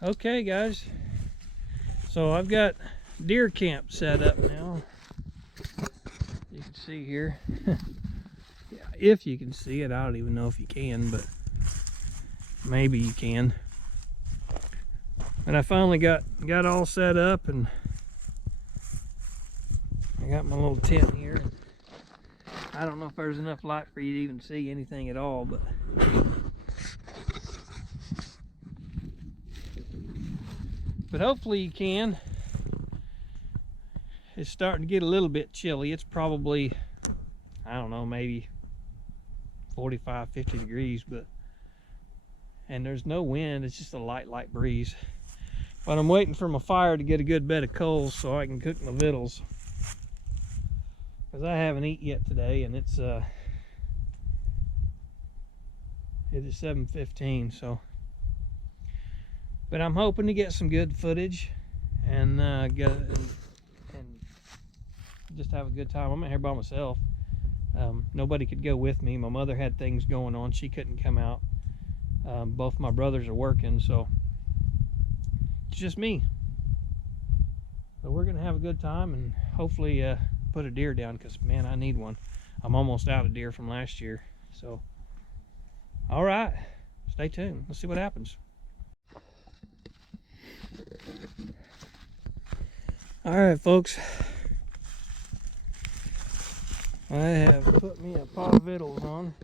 Okay guys, so I've got deer camp set up now. You can see here. Yeah, if you can see it, I don't even know if you can, but maybe you can. And I finally got all set up, and I got my little tent here. I don't know if there's enough light for you to even see anything at all, but hopefully you can. It's starting to get a little bit chilly. It's probably, I don't know, maybe 45, 50 degrees, and there's no wind. It's just a light breeze. But I'm waiting for my fire to get a good bed of coals so I can cook my victuals, because I haven't eaten yet today, and it is 7:15. So, but I'm hoping to get some good footage and just have a good time. I'm out here by myself. Nobody could go with me. My mother had things going on. She couldn't come out. Both my brothers are working, so it's just me. But we're gonna have a good time and hopefully put a deer down, because man, I need one. I'm almost out of deer from last year. So all right, stay tuned. Let's see what happens. All right, folks, I have put me a pot of victuals on.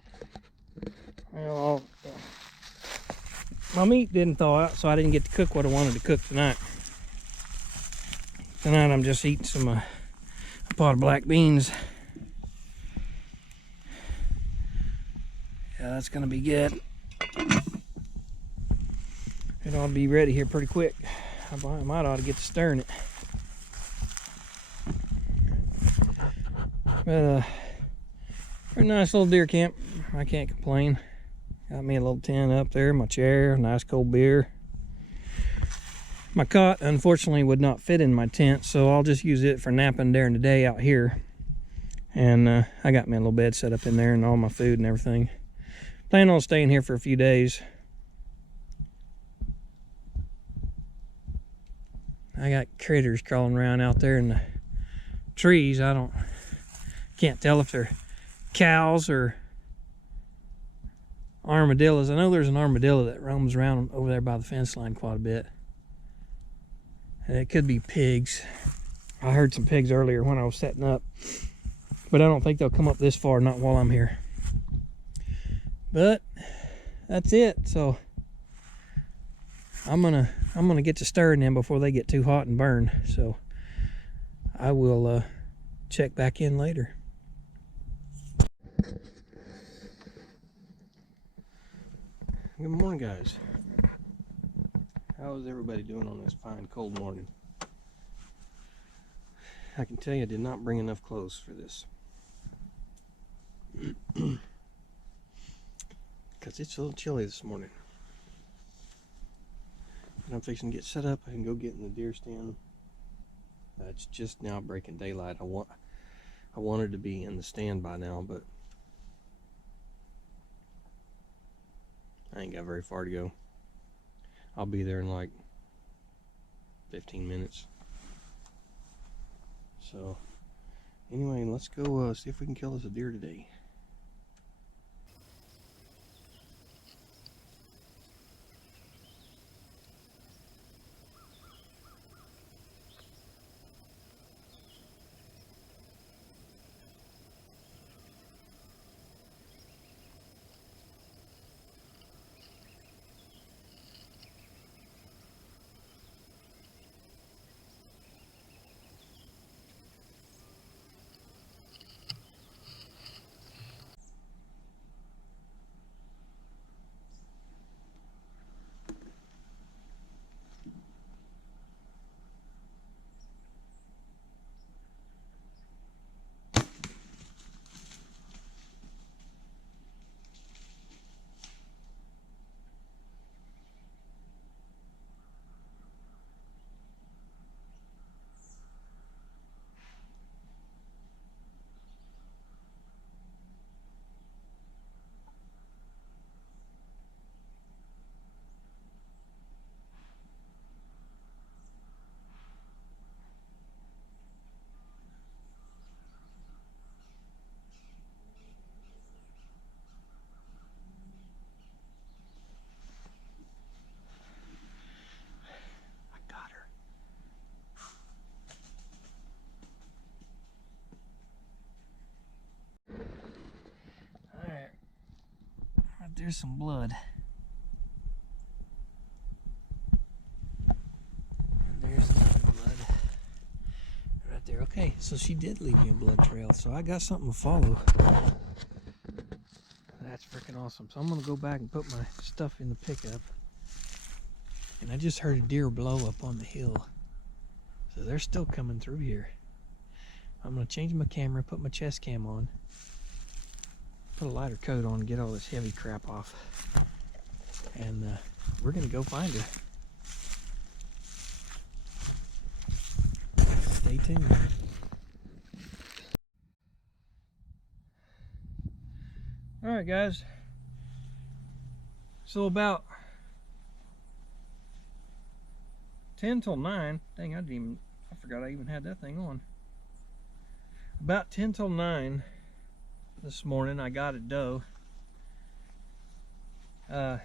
Well, my meat didn't thaw out, so I didn't get to cook what I wanted to cook tonight. Tonight I'm just eating some a pot of black beans. Yeah, that's gonna be good. It ought to be ready here pretty quick. I might ought to get to stirring it. But pretty nice little deer camp. I can't complain. Got me a little tent up there, my chair, nice cold beer. My cot unfortunately would not fit in my tent, so I'll just use it for napping during the day out here. And I got me a little bed set up in there and all my food and everything. Plan on staying here for a few days. I got critters crawling around out there in the trees. Can't tell if they're cows or armadillos. I know there's an armadillo that roams around over there by the fence line quite a bit. And it could be pigs. I heard some pigs earlier when I was setting up, but I don't think they'll come up this far, not while I'm here. But that's it. So I'm gonna get to stirring them before they get too hot and burn. So I will check back in later. Good morning, guys. How is everybody doing on this fine cold morning? I can tell you I did not bring enough clothes for this. Because it's a little chilly this morning. And I'm fixing to get set up. I can go get in the deer stand. It's just now breaking daylight. I wanted to be in the stand by now, but I ain't got very far to go. I'll be there in like 15 minutes. So anyway, let's go see if we can kill us a deer today. there's some blood. And there's another blood right there. Okay, so she did leave me a blood trail, so I got something to follow. That's freaking awesome. So I'm gonna go back and put my stuff in the pickup. And I just heard a deer blow up on the hill. So they're still coming through here. I'm gonna change my camera, put my chest cam on, put a lighter coat on, get all this heavy crap off. And we're gonna go find her. Stay tuned. All right, guys. So about 10 till 9. Dang, I forgot I even had that thing on. About 10 till 9 this morning, I got a doe. I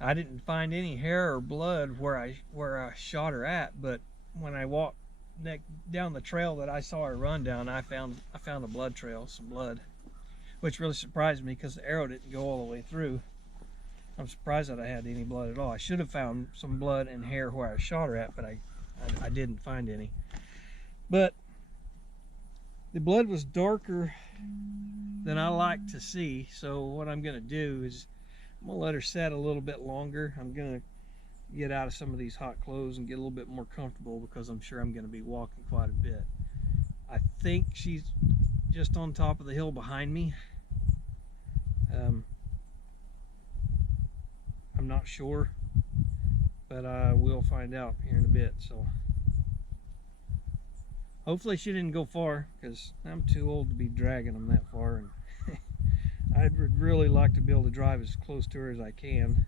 didn't find any hair or blood where I shot her at, but when I walked down the trail that I saw her run down, I found a blood trail, some blood, which really surprised me because the arrow didn't go all the way through. I'm surprised that I had any blood at all. I should have found some blood and hair where I shot her at, but I didn't find any. But the blood was darker than I like to see, so what I'm gonna do is I'm gonna let her set a little bit longer. I'm gonna get out of some of these hot clothes and get a little bit more comfortable because I'm sure I'm gonna be walking quite a bit. I think she's just on top of the hill behind me. I'm not sure, but I will find out here in a bit. So hopefully she didn't go far, because I'm too old to be dragging them that far, and I'd really like to be able to drive as close to her as I can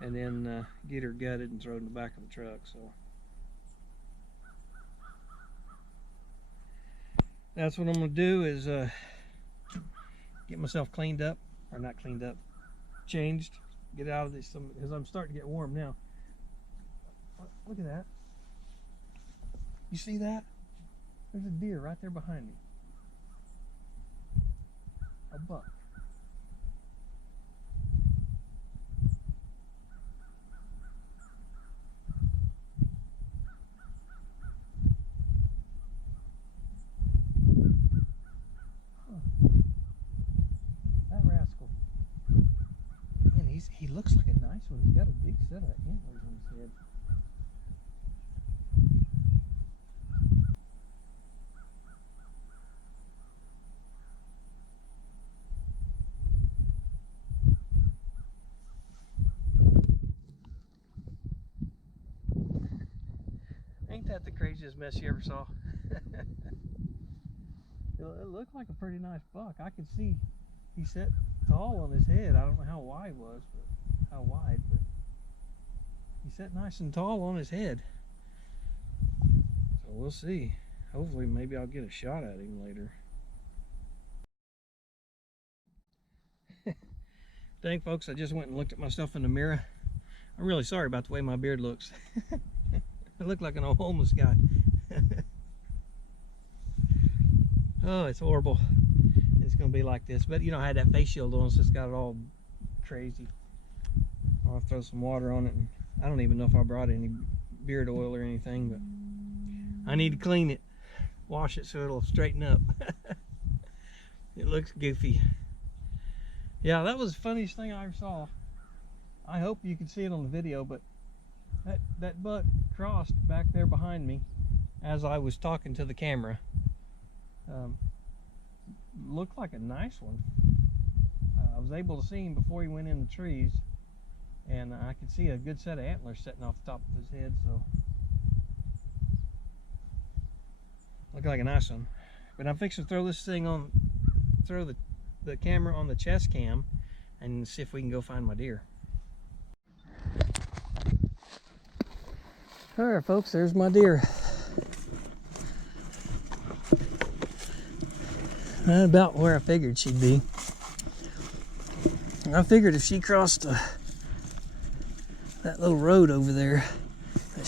and then get her gutted and throw it in the back of the truck. So that's what I'm gonna do, is get myself cleaned up, or not cleaned up, changed, get out of this, because I'm starting to get warm now. Look at that. You see that? There's a deer right there behind me. A buck. That rascal. Man, he looks like a nice one. He's got a big set of antlers on his head. Ain't that the craziest mess you ever saw? It looked like a pretty nice buck. I could see he set tall on his head. I don't know how wide it was, but he set nice and tall on his head. So we'll see. Hopefully maybe I'll get a shot at him later. Dang, folks, I just went and looked at myself in the mirror. I'm really sorry about the way my beard looks. I look like an old homeless guy. Oh, it's horrible. It's gonna be like this, but you know, I had that face shield on, so it's got it all crazy. I'll throw some water on it, and I don't even know if I brought any beard oil or anything, but I need to clean it, wash it so it'll straighten up. It looks goofy. Yeah, that was the funniest thing I ever saw. I hope you can see it on the video, but that buck crossed back there behind me as I was talking to the camera. Looked like a nice one. I was able to see him before he went in the trees, and I could see a good set of antlers sitting off the top of his head, so looked like a nice one. But I'm fixing to throw this thing on, throw the camera on the chest cam and see if we can go find my deer. All right, folks, there's my deer. About where I figured she'd be. I figured if she crossed that little road over there, that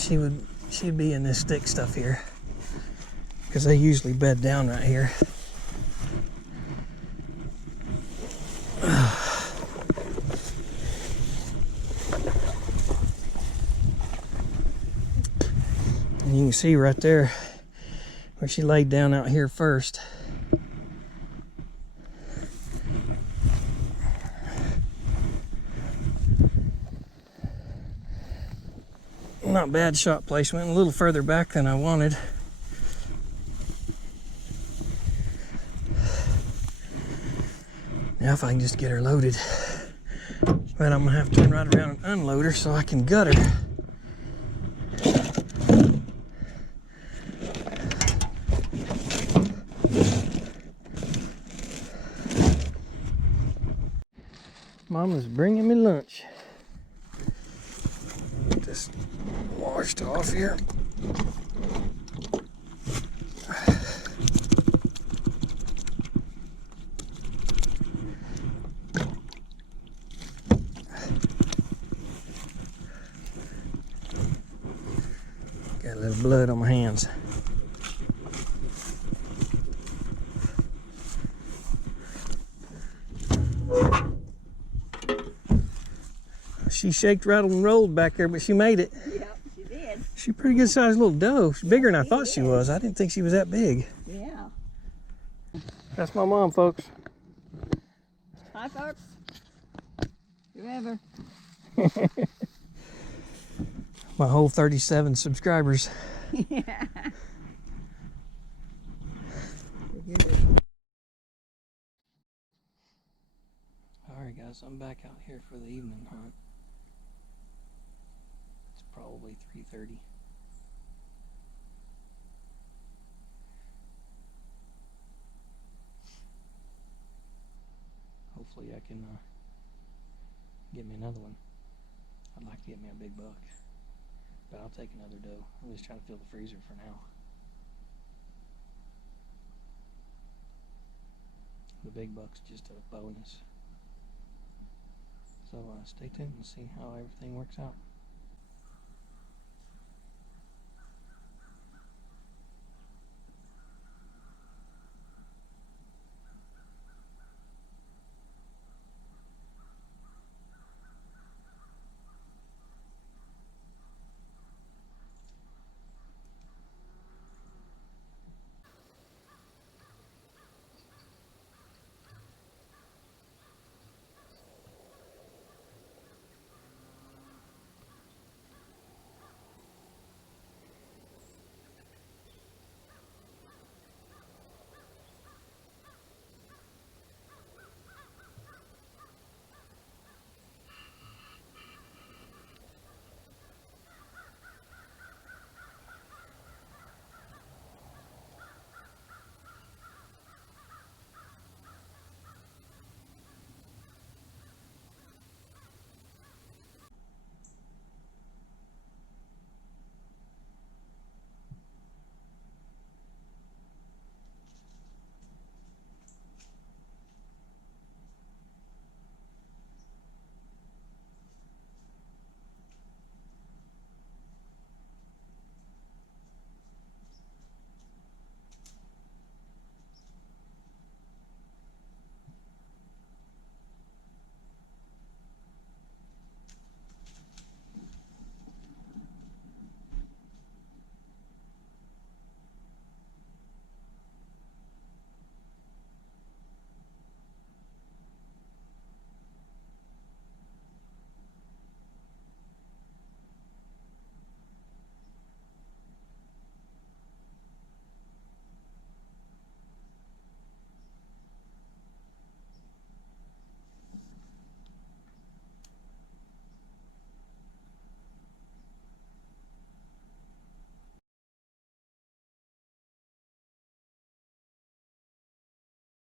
she'd be in this thick stuff here, because they usually bed down right here. can see right there where she laid down out here first. Not bad shot placement, a little further back than I wanted. Now if I can just get her loaded. But I'm gonna have to turn right around and unload her so I can gut her. Mama's bringing me lunch. Get this washed off here. Got a little blood on my hands. She shaked, rattled, and rolled back there, but she made it. Yep, she did. She's a pretty good sized little doe. She's bigger than I thought she was. I didn't think she was that big. Yeah. That's my mom, folks. Hi, folks. Whoever. My whole 37 subscribers. Yeah. Alright guys, I'm back out here for the evening hunt. It's probably 3:30. Hopefully I can get me another one. I'd like to get me a big buck, but I'll take another doe. I'm just trying to fill the freezer for now. The big buck's just a bonus. So stay tuned and see how everything works out.